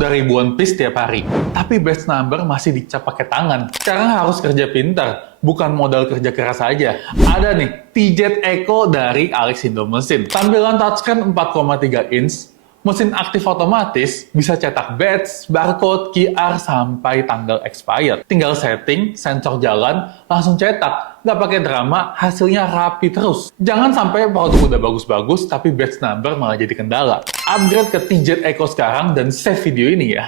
udah ribuan piece tiap hari, tapi batch number masih dicap pakai tangan. Sekarang harus kerja pintar, bukan modal kerja keras saja. Ada nih, TZ Eco dari Alexindo Mesin. Tampilan touchscreen 4,3 inch, mesin aktif otomatis, bisa cetak batch, barcode, QR, sampai tanggal expired. Tinggal setting, sensor jalan, langsung cetak. Nggak pakai drama, hasilnya rapi terus. Jangan sampai produk udah bagus-bagus, tapi batch number malah jadi kendala. Upgrade ke TZ Eco sekarang dan save video ini ya.